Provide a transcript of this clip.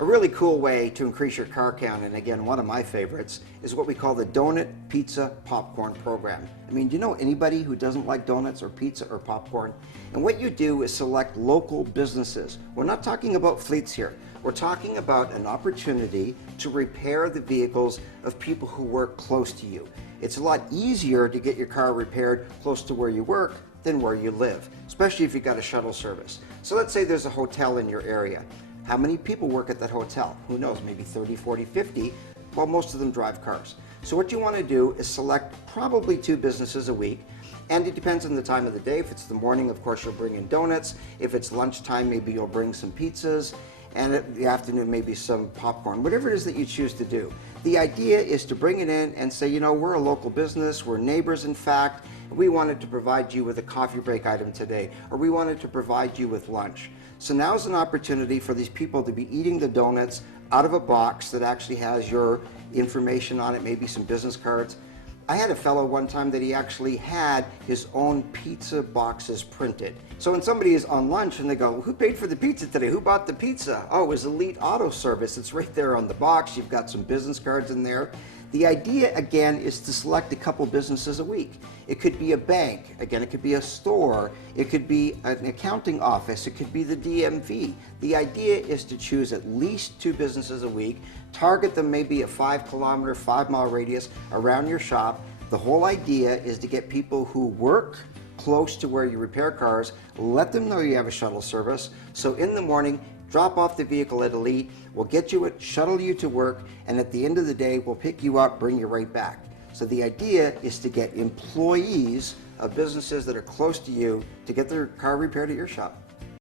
A really cool way to increase your car count, and again, one of my favorites, is what we call the Donut Pizza Popcorn Program. I mean, do you know anybody who doesn't like donuts or pizza or popcorn? And what you do is select local businesses. We're not talking about fleets here. We're talking about an opportunity to repair the vehicles of people who work close to you. It's a lot easier to get your car repaired close to where you work than where you live, especially if you've got a shuttle service. So let's say there's a hotel in your area. How many people work at that hotel? Who knows, maybe 30, 40, 50. Well, most of them drive cars. So what you want to do is select probably 2 businesses a week, and it depends on the time of the day. If it's the morning, of course, you'll bring in donuts. If it's lunchtime, maybe you'll bring some pizzas, and in the afternoon, maybe some popcorn, whatever it is that you choose to do. The idea is to bring it in and say, you know, we're a local business, we're neighbors in fact, we wanted to provide you with a coffee break item today, or we wanted to provide you with lunch. So now's an opportunity for these people to be eating the donuts out of a box that actually has your information on it, maybe some business cards. I had a fellow one time that he actually had his own pizza boxes printed. So when somebody is on lunch and they go, who paid for the pizza today? Who bought the pizza? Oh, it was Elite Auto Service. It's right there on the box. You've got some business cards in there. The idea, again, is to select a couple businesses a week. It could be a bank, again, it could be a store, it could be an accounting office, it could be the DMV. The idea is to choose at least 2 businesses a week, target them maybe a 5-kilometer, 5-mile radius around your shop. The whole idea is to get people who work close to where you repair cars, let them know you have a shuttle service, so in the morning, drop off the vehicle at Elite, we'll get you it, shuttle you to work, and at the end of the day, we'll pick you up, bring you right back. So the idea is to get employees of businesses that are close to you to get their car repaired at your shop.